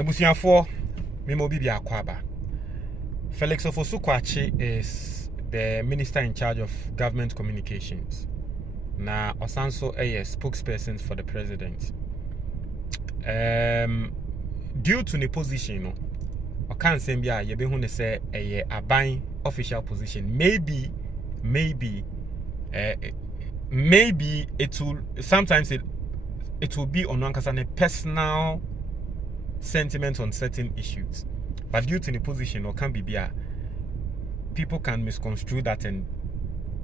Ebusianfo Memo Bibi Akwaba. Felix Ofosu Kwakye is the minister in charge of government communications. Na Osanso a spokesperson for the president. Due to the position, I can't say you be who say a buying official position. Maybe it will sometimes it will be on one a personal sentiment on certain issues. But due to the position or can be people can misconstrue that and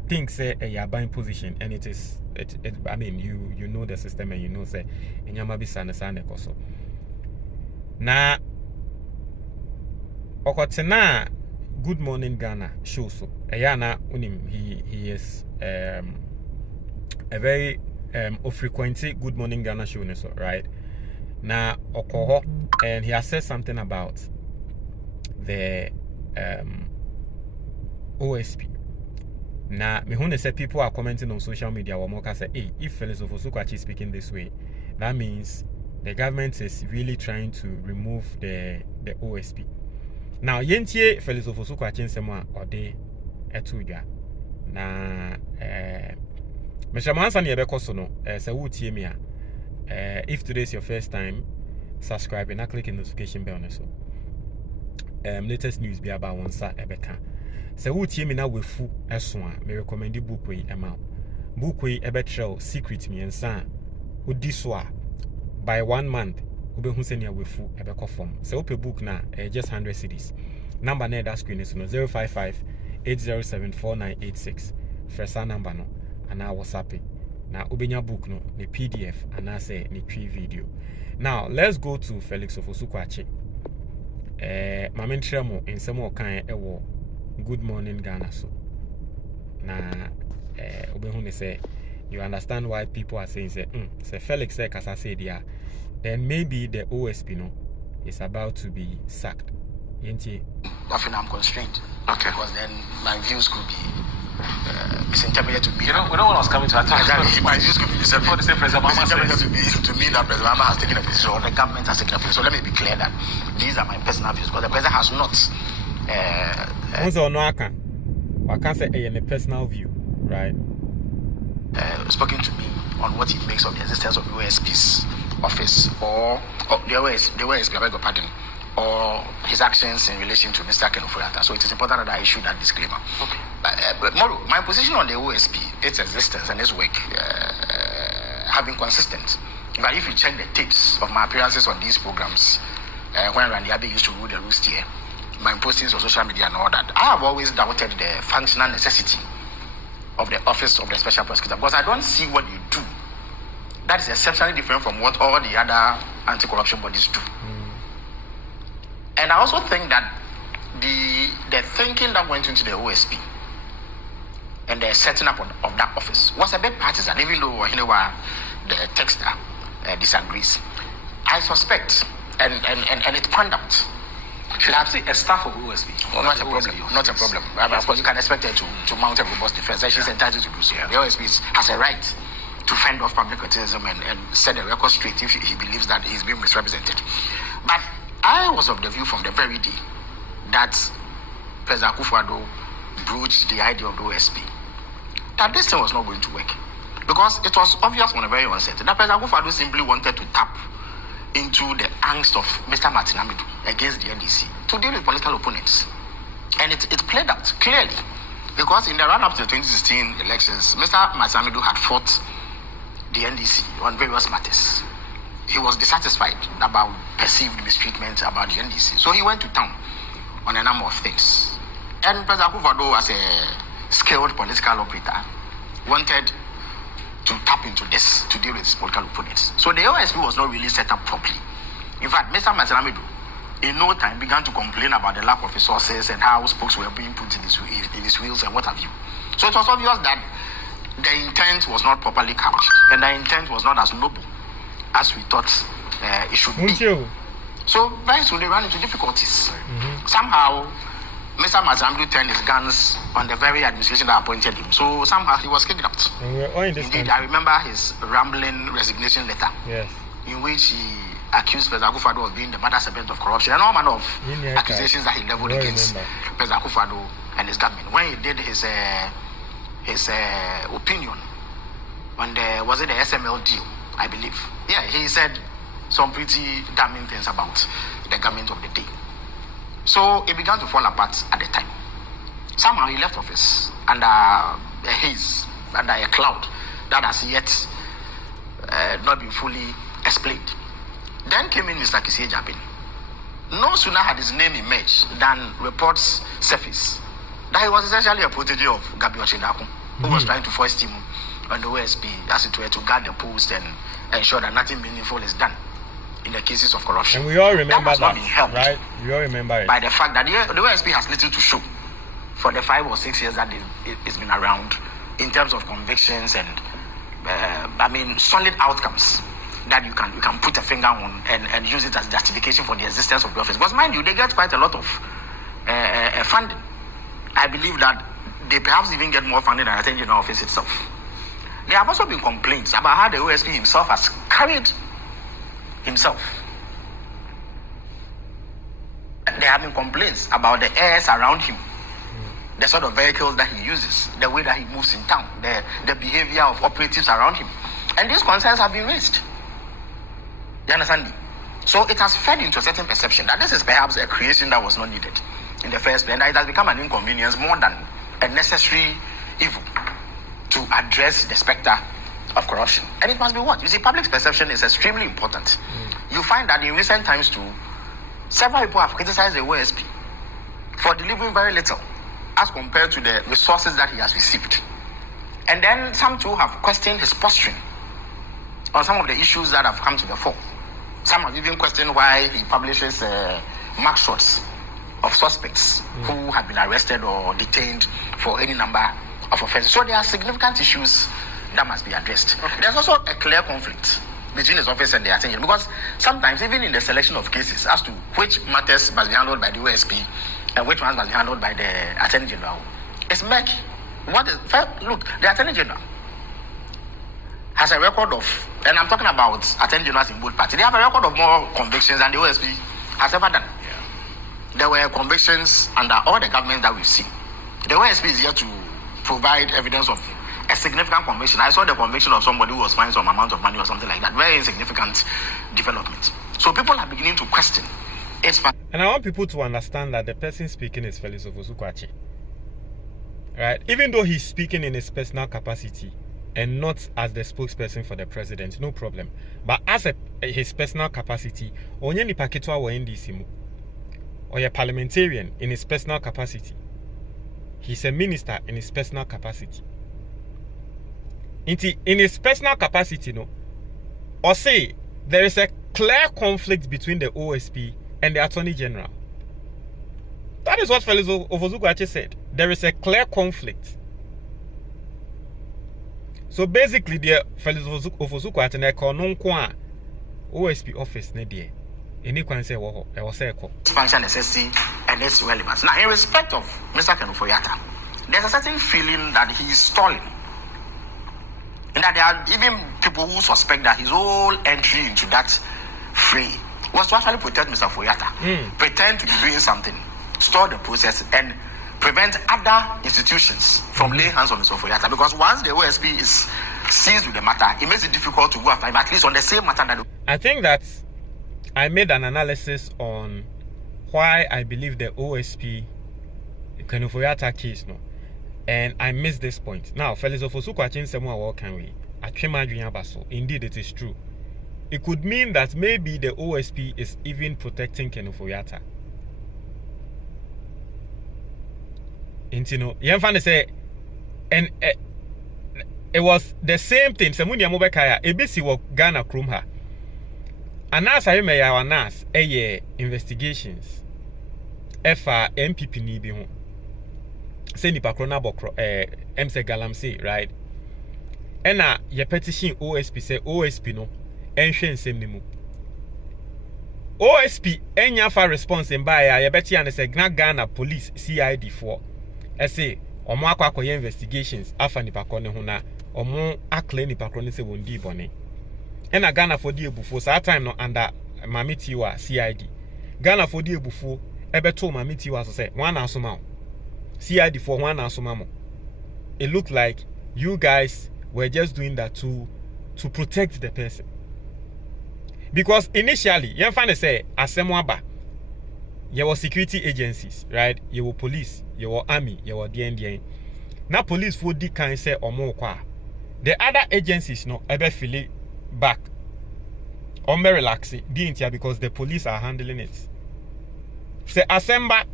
think say a buying position, and it is I mean you know the system and you know say enyama bi sana koso. Na okotena Good Morning Ghana show so eyana unim he is a very frequency Good Morning Ghana show so right now okoho, and he has said something about the OSP. Now me who said people are commenting on social media or say, hey, if Felix Ofosu Kwakye is speaking this way, that means the government is really trying to remove the OSP. Now yentie Felix Ofosu Kwakye nsema ode etuja na meshamansa ne yebekọ no se wutie me a if today is your first time, subscribe and click the notification bell so latest news be about one sa ebeka se wutie me na wefu eso a me recommend book we ema book we ebetrel secret me ensa odi so a by 1 month obehu se ne wefu ebekọ form se open book na just 100 cedis. Number na that screen is no 055-807-4986 first number no and our WhatsApp na obenya book no the PDF and I say the tree video. Now let's go to Felix Ofosu Kwakye. Mama ntremo ensemo kan ewo Good Morning Ghana so. Na obehu ne say you understand why people are saying say Felix say kasa say dia then maybe the OSP no is about to be sacked. Yenti often I'm constrained. Okay. Because then my views could be misinterpreted to me. You know, we don't want us coming to attack. Exactly. My views could be misinterpreted to me that President Obama has taken a position or the government has taken a position. So let me be clear that these are my personal views because the president has not. I can't say a personal view, right? Spoken to me on what he makes of the existence of the OSP's office or the OSP, I beg your pardon, or his actions in relation to Mr. Kenofurata. So it is important that I issue that disclaimer. Okay. But Moro, my position on the OSP, its existence and its work have been consistent. But if you check the tapes of my appearances on these programs, when Randy Abbey used to rule the roost here, my postings on social media and all that, I have always doubted the functional necessity of the office of the special prosecutor because I don't see what you do that is exceptionally different from what all the other anti-corruption bodies do. And I also think that the thinking that went into the OSP and the setting up of that office was a bit partisan, even though the texter disagrees. I suspect, and it panned out. Should I say a staff of OSP? Well, not a problem. Not a problem. Of course, you can expect her to mount a robust defense. She's entitled to do so. The OSP has a right to fend off public criticism and set the record straight if he believes that he's being misrepresented. But I was of the view from the very day that President Akufo-Addo broached the idea of the OSP that this thing was not going to work because it was obvious from the very onset that President Akufo-Addo simply wanted to tap into the angst of Mr. Martin Amidu against the NDC to deal with political opponents. And it played out clearly because in the run-up to the 2016 elections, Mr. Martin Amidu had fought the NDC on various matters. He was dissatisfied about perceived mistreatment about the NDC. So he went to town on a number of things. And President Akufo-Addo, as a skilled political operator, wanted to tap into this to deal with his political opponents. So the OSP was not really set up properly. In fact, Mr. Martin Amidu, in no time, began to complain about the lack of resources and how spokes were being put in his wheels and what have you. So it was obvious that the intent was not properly couched and the intent was not as noble as we thought it should be. So very soon they ran into difficulties. Somehow, Mr. Martin Amidu turned his guns on the very administration that appointed him. So somehow he was kicked out. Indeed, I remember his rambling resignation letter, in which he accused President Akufo-Addo of being the mother serpent of corruption and all manner of accusations that he leveled against President Akufo-Addo and his government. When he did his opinion on the SML deal, I believe. Yeah, he said some pretty damning things about the government of the day. So it began to fall apart at the time. Somehow he left office under a haze, under a cloud that has yet not been fully explained. Then came in Mr. Kissie Jabin. No sooner had his name emerged than reports surfaced that he was essentially a protege of Gabi Ochedaku, who was trying to foist him on the OSP as it were to guard the post and ensure that nothing meaningful is done in the cases of corruption. And we all remember that, right? We all remember it. By the fact that the OSP has little to show for the 5 or 6 years that it's been around in terms of convictions and solid outcomes that you can put a finger on and use it as justification for the existence of the office. Because mind you, they get quite a lot of funding. I believe that they perhaps even get more funding than the Attorney General office itself. There have also been complaints about how the OSP himself has carried himself. There have been complaints about the airs around him, the sort of vehicles that he uses, the way that he moves in town, the behavior of operatives around him. And these concerns have been raised. You understand me? So it has fed into a certain perception that this is perhaps a creation that was not needed in the first place, and that it has become an inconvenience more than a necessary evil to address the specter of corruption. And it must be what? You see, public perception is extremely important. You find that in recent times too, several people have criticized the OSP for delivering very little as compared to the resources that he has received. And then some too have questioned his posturing on some of the issues that have come to the fore. Some have even questioned why he publishes mugshots of suspects who have been arrested or detained for any number of offenses. So there are significant issues that must be addressed. Okay. There's also a clear conflict between his office and the Attorney General, because sometimes even in the selection of cases as to which matters must be handled by the OSP and which ones must be handled by the Attorney General, it's murky. Look, the Attorney General has a record of, and I'm talking about Attorney Generals in both parties, they have a record of more convictions than the OSP has ever done. There were convictions under all the governments that we've seen. The OSP is here to provide evidence of a significant conviction. I saw the conviction of somebody who was fined some amount of money or something like that. Very insignificant development. So people are beginning to question its fact. And I want people to understand that the person speaking is Felix Ofosu Kwakye. Right? Even though he's speaking in his personal capacity and not as the spokesperson for the president, no problem. But as his personal capacity, onye ni paketwa wa NDC mu. Or a parliamentarian in his personal capacity. He's a minister in his personal capacity. In his personal capacity, no, or say there is a clear conflict between the OSP and the Attorney General. That is what Felix Ofosu Kwakye said. There is a clear conflict. So basically, the Felix Ofosu Kwakye na kono OSP office ne there. Any can say what I was saying. Function necessity and its relevance. Now, in respect of Mr. Kenufo-Yatta, there's a certain feeling that he is stalling. And that there are even people who suspect that his whole entry into that fray was to actually protect Mr. Foyata, pretend to be doing something, stall the process, and prevent other institutions from laying hands on Mr. Foyata. Because once the OSP is seized with the matter, it makes it difficult to go after him, at least on the same matter that. I think that I made an analysis on why I believe the OSP Kenufo-Yatta case, no, and I missed this point. Now, Felix Ofosu Kwakye someone what can we? Indeed, it is true. It could mean that maybe the OSP is even protecting Kenufo-Yatta. And you know, you say, and it was the same thing. Semunia Mobekaya, ABC was Ghana Krumha. And as I may our NAS, investigations. FR MPP ni bi ho. Say ni pakrona bokro MC Galamsey, right? Ena ye petition OSP say OSP no enhwe nsem ni mu. OSP enya fa response mba ya ye beti an say Ghana police CID 4. Say omo akwakoye investigations afa ni pakone ho na omo akle ni pakrona say wondi bone. Ena Ghana for the before that time no under Mami Tiwa CID. Ghana for the before ebeto Mami Tiwa so say one asoma. CID for one asoma. It looked like you guys were just doing that to protect the person. Because initially, you find say asemwaba, you were security agencies, right? You were police, you were army, you were DND. Now police for the kind say omo kwa. The other agencies no ebe feel it back. Or may relax it, because the police are handling it. Say asemba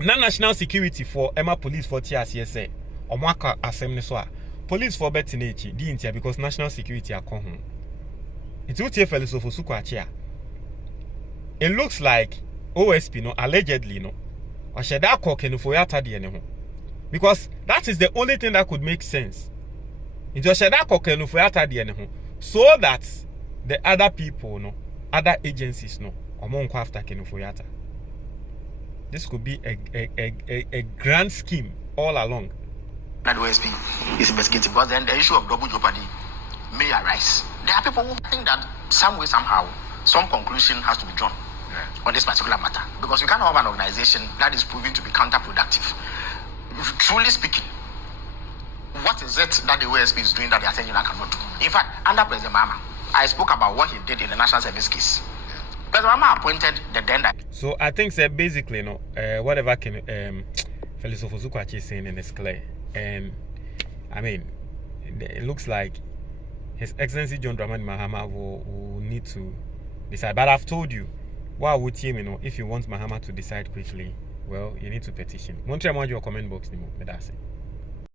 na national security for Emma police for TRCSA. Omwaka assembly so police for betinachi di because national security are come home. It's what Felix Ofosu Kwakye. It looks like OSP no allegedly no or sheda kokenu for yata di ene ho. Because that is the only thing that could make sense. It was sheda kokenu for yata di ene ho so that the other people no other agencies no omo nko after kenu for yata. This could be a grand scheme all along. That OSP is investigating, because then the issue of double jeopardy may arise. There are people who think that some way, somehow, some conclusion has to be drawn on this particular matter. Because you cannot have an organization that is proving to be counterproductive. Truly speaking, what is it that the OSP is doing that the Attorney General cannot do? In fact, under President Mahama, I spoke about what he did in the National Service case. President Mahama appointed the then. So I think that basically, no, whatever can Felix Ofosu Kwakye is saying is clear. And I mean, it looks like His Excellency John Dramani Mahama will need to decide. But I've told you, what would you know, if you want Mahama to decide quickly, well, you need to petition. Won't you your comment box anymore? That's it.